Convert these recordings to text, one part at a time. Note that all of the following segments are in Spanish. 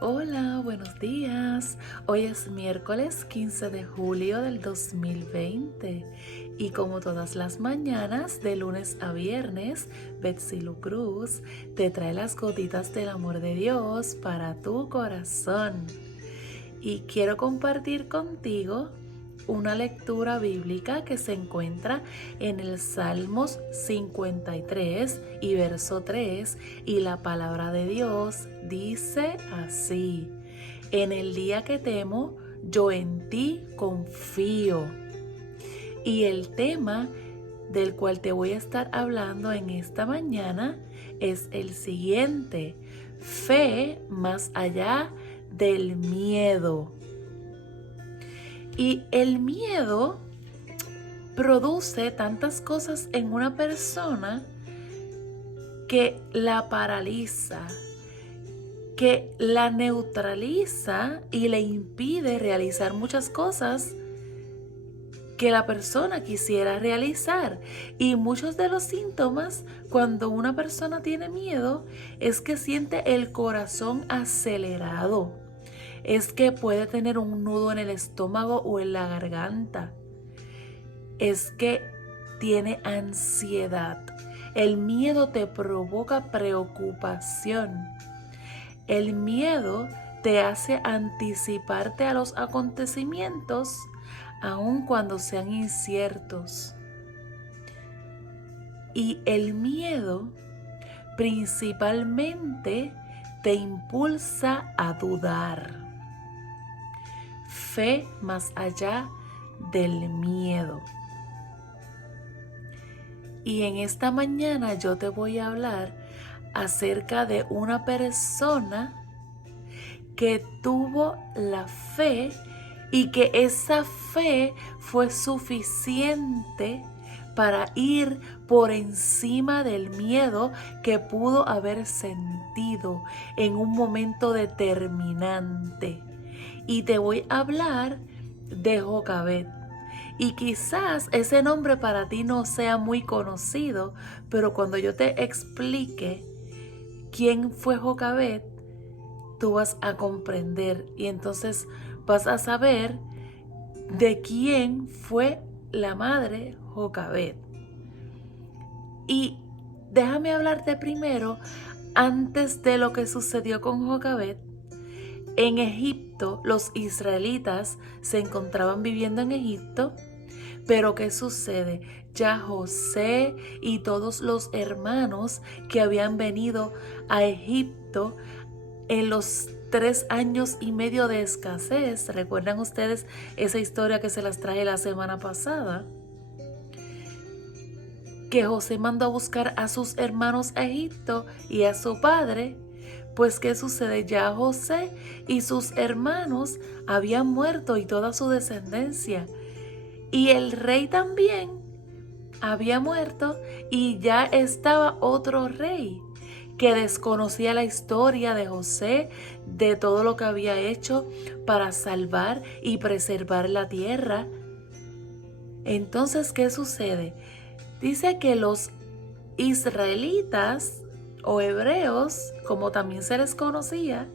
Hola, buenos días. Hoy es miércoles 15 de julio del 2020 y como todas las mañanas, de lunes a viernes, Betsy Lu Cruz te trae las gotitas del amor de Dios para tu corazón. Y quiero compartir contigo una lectura bíblica que se encuentra en el Salmos 53 y verso 3, y la palabra de Dios dice así: en el día que temo, yo en ti confío. Y el tema del cual te voy a estar hablando en esta mañana es el siguiente: fe más allá del miedo. Y el miedo produce tantas cosas en una persona que la paraliza, que la neutraliza y le impide realizar muchas cosas que la persona quisiera realizar. Y muchos de los síntomas cuando una persona tiene miedo es que siente el corazón acelerado, es que puede tener un nudo en el estómago o en la garganta, es que tiene ansiedad. El miedo te provoca preocupación. El miedo te hace anticiparte a los acontecimientos aun cuando sean inciertos. Y el miedo principalmente te impulsa a dudar. Fe más allá del miedo. Y en esta mañana yo te voy a hablar acerca de una persona que tuvo la fe y que esa fe fue suficiente para ir por encima del miedo que pudo haber sentido en un momento determinante. Y te voy a hablar de Jocabed. Y quizás ese nombre para ti no sea muy conocido, pero cuando yo te explique quién fue Jocabed, tú vas a comprender y entonces vas a saber de quién fue la madre Jocabed. Y déjame hablarte primero, antes de lo que sucedió con Jocabed. En Egipto, los israelitas se encontraban viviendo en Egipto, pero ¿qué sucede? Ya José y todos los hermanos que habían venido a Egipto en los 3 años y medio de escasez, ¿recuerdan ustedes esa historia que se las traje la semana pasada? Que José mandó a buscar a sus hermanos a Egipto y a su padre. Pues ¿qué sucede? Ya José y sus hermanos habían muerto y toda su descendencia. Y el rey también había muerto y ya estaba otro rey que desconocía la historia de José, de todo lo que había hecho para salvar y preservar la tierra. Entonces, ¿qué sucede? Dice que los israelitas o hebreos, como también se les conocía,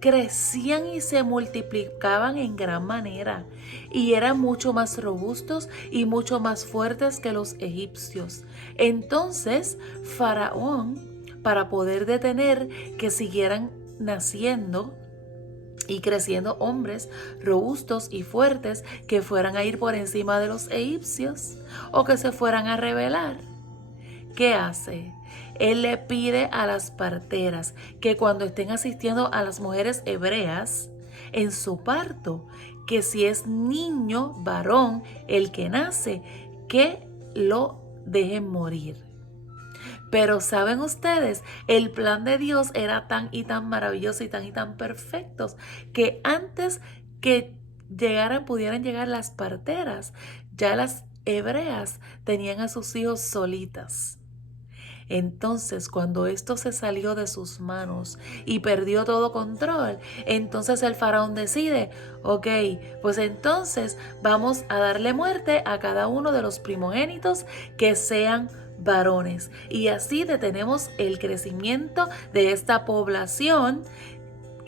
crecían y se multiplicaban en gran manera y eran mucho más robustos y mucho más fuertes que los egipcios. Entonces, Faraón, para poder detener que siguieran naciendo y creciendo hombres robustos y fuertes que fueran a ir por encima de los egipcios o que se fueran a rebelar, ¿qué hace? Él le pide a las parteras que cuando estén asistiendo a las mujeres hebreas en su parto, que si es niño, varón, el que nace, que lo dejen morir. Pero saben ustedes, el plan de Dios era tan y tan maravilloso y tan perfecto que antes que pudieran llegar las parteras, ya las hebreas tenían a sus hijos solitas. Entonces, cuando esto se salió de sus manos y perdió todo control, entonces el faraón decide, ok, pues entonces vamos a darle muerte a cada uno de los primogénitos que sean varones. Y así detenemos el crecimiento de esta población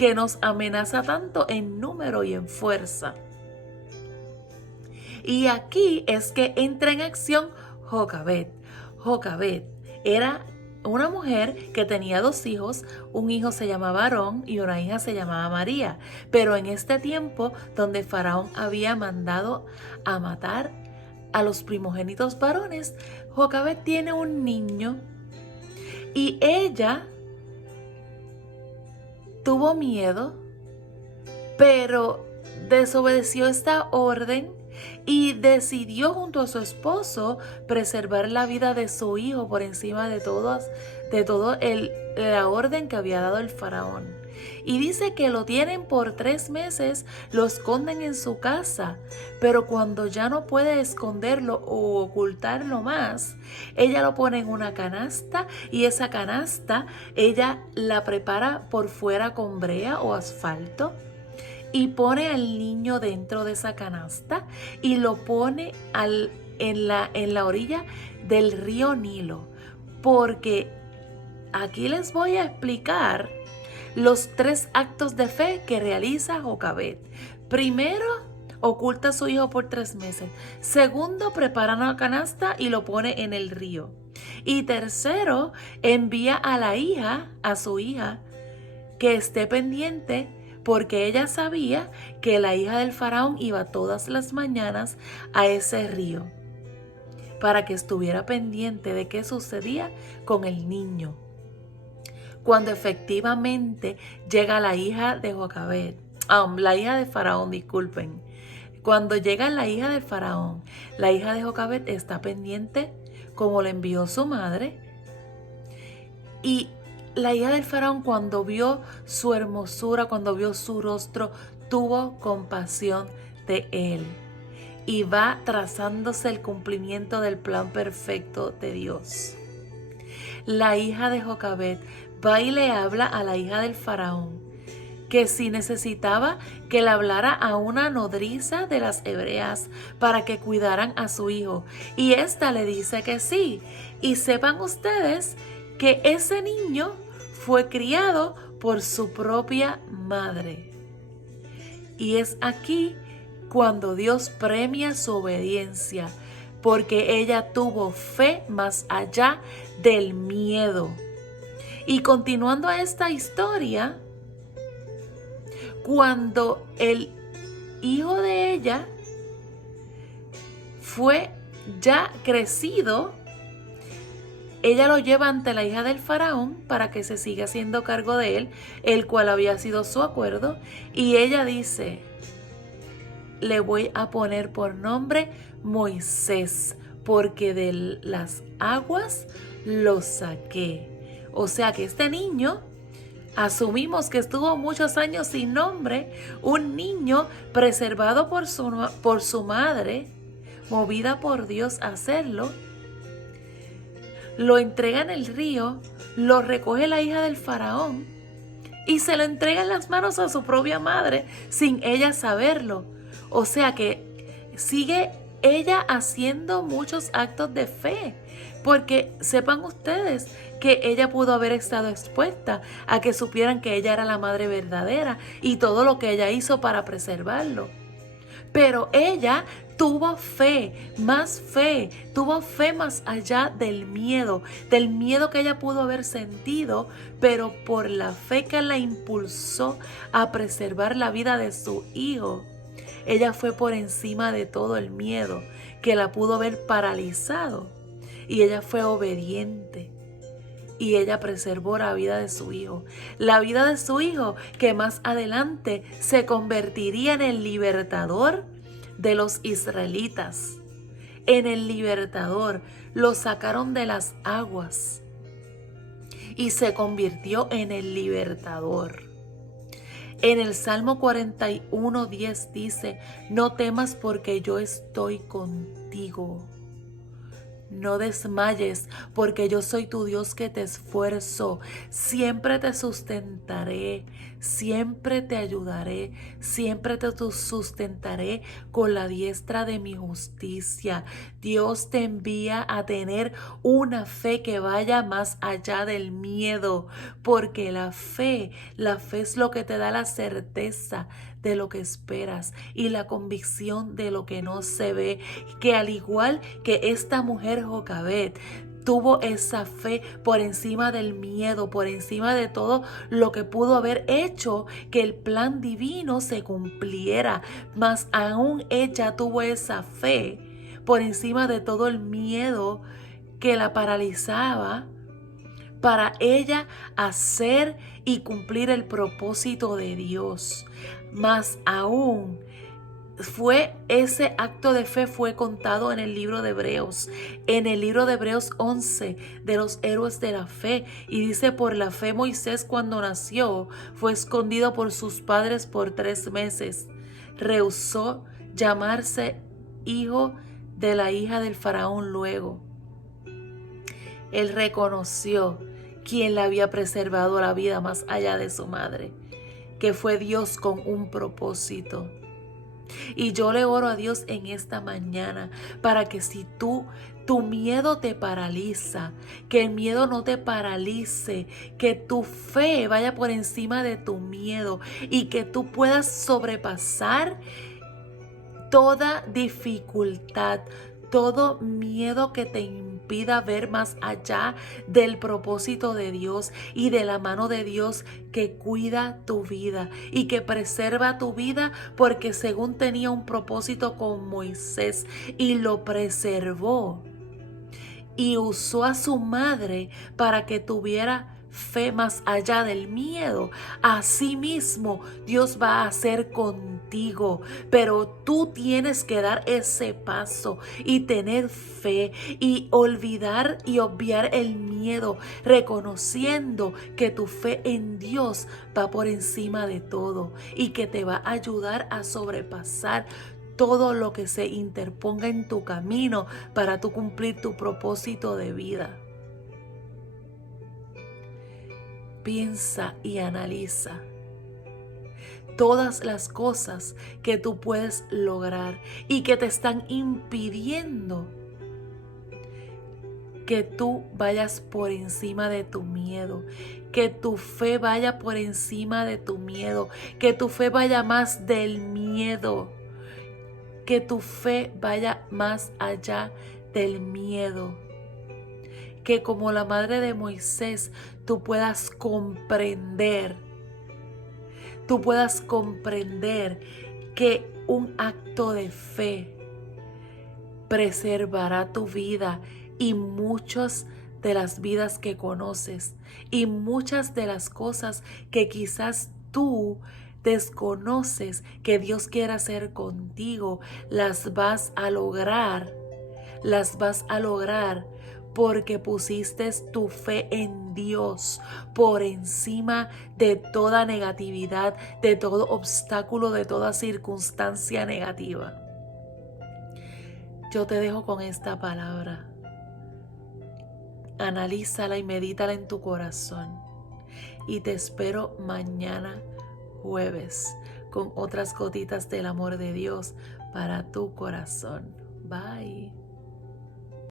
que nos amenaza tanto en número y en fuerza. Y aquí es que entra en acción Jocabed. Jocabed era una mujer que tenía 2 hijos, un hijo se llamaba Aarón y una hija se llamaba María. Pero en este tiempo donde Faraón había mandado a matar a los primogénitos varones, Jocabed tiene un niño y ella tuvo miedo, pero desobedeció esta orden y decidió junto a su esposo preservar la vida de su hijo por encima de todo la orden que había dado el faraón. Y dice que lo tienen por 3 meses, lo esconden en su casa, pero cuando ya no puede esconderlo o ocultarlo más, ella lo pone en una canasta y esa canasta ella la prepara por fuera con brea o asfalto y pone al niño dentro de esa canasta y lo pone en la orilla del río Nilo. Porque aquí les voy a explicar los 3 actos de fe que realiza Jocabed. Primero, oculta a su hijo por 3 meses. Segundo, prepara una canasta y lo pone en el río. Y tercero, envía a su hija, que esté pendiente, porque ella sabía que la hija del faraón iba todas las mañanas a ese río para que estuviera pendiente de qué sucedía con el niño. Cuando efectivamente llega la hija de Jocabed, la hija de Faraón, disculpen. Cuando llega la hija del Faraón, la hija de Jocabed está pendiente como le envió su madre. Y la hija del Faraón, cuando vio su hermosura, cuando vio su rostro, tuvo compasión de él. Y va trazándose el cumplimiento del plan perfecto de Dios. La hija de Jocabed va y le habla a la hija del Faraón que si necesitaba que le hablara a una nodriza de las hebreas para que cuidaran a su hijo. Y ésta le dice que sí. Y sepan ustedes que ese niño fue criado por su propia madre. Y es aquí cuando Dios premia su obediencia, porque ella tuvo fe más allá del miedo. Y continuando esta historia, cuando el hijo de ella fue ya crecido, ella lo lleva ante la hija del faraón para que se siga haciendo cargo de él, el cual había sido su acuerdo. Y ella dice: le voy a poner por nombre Moisés, porque de las aguas lo saqué. O sea que este niño, asumimos que estuvo muchos años sin nombre, un niño preservado por su madre, movida por Dios a hacerlo. Lo entrega en el río, lo recoge la hija del faraón y se lo entrega en las manos a su propia madre sin ella saberlo. O sea que sigue ella haciendo muchos actos de fe, porque sepan ustedes que ella pudo haber estado expuesta a que supieran que ella era la madre verdadera y todo lo que ella hizo para preservarlo. Pero ella tuvo fe más allá del miedo que ella pudo haber sentido, pero por la fe que la impulsó a preservar la vida de su hijo. Ella fue por encima de todo el miedo que la pudo haber paralizado, y ella fue obediente. Y ella preservó la vida de su hijo. La vida de su hijo que más adelante se convertiría en el libertador de los israelitas. En el libertador. Lo sacaron de las aguas y se convirtió en el libertador. En el Salmo 41:10 dice: no temas porque yo estoy contigo. no desmayes, porque yo soy tu Dios que te esfuerzo. Siempre te sustentaré, siempre te ayudaré, siempre te sustentaré con la diestra de mi justicia. Dios te envía a tener una fe que vaya más allá del miedo, porque la fe es lo que te da la certeza de lo que esperas y la convicción de lo que no se ve, que al igual que esta mujer Jocabed tuvo esa fe por encima del miedo, por encima de todo lo que pudo haber hecho que el plan divino se cumpliera, mas aún ella tuvo esa fe por encima de todo el miedo que la paralizaba, para ella hacer y cumplir el propósito de Dios. Más aún, ese acto de fe fue contado en el libro de Hebreos, en el libro de Hebreos 11, de los héroes de la fe. Y dice: por la fe Moisés, cuando nació, fue escondido por sus padres por 3 meses. Rehusó llamarse hijo de la hija del faraón luego. Él reconoció quien le había preservado la vida más allá de su madre, que fue Dios con un propósito. Y yo le oro a Dios en esta mañana para que si tu miedo te paraliza, que el miedo no te paralice, que tu fe vaya por encima de tu miedo y que tú puedas sobrepasar toda dificultad, todo miedo que te impida ver más allá del propósito de Dios y de la mano de Dios que cuida tu vida y que preserva tu vida, porque según tenía un propósito con Moisés y lo preservó y usó a su madre para que tuviera fe más allá del miedo. Asimismo, Dios va a hacer contigo, pero tú tienes que dar ese paso y tener fe y olvidar y obviar el miedo, reconociendo que tu fe en Dios va por encima de todo y que te va a ayudar a sobrepasar todo lo que se interponga en tu camino para tú cumplir tu propósito de vida. Piensa y analiza todas las cosas que tú puedes lograr y que te están impidiendo que tú vayas por encima de tu miedo, que tu fe vaya por encima de tu miedo, que tu fe vaya más del miedo, que tu fe vaya más allá del miedo. Que como la madre de Moisés, tú puedas comprender que un acto de fe preservará tu vida y muchas de las vidas que conoces y muchas de las cosas que quizás tú desconoces que Dios quiere hacer contigo, las vas a lograr porque pusiste tu fe en Dios por encima de toda negatividad, de todo obstáculo, de toda circunstancia negativa. Yo te dejo con esta palabra. Analízala y medítala en tu corazón. Y te espero mañana jueves con otras gotitas del amor de Dios para tu corazón. Bye.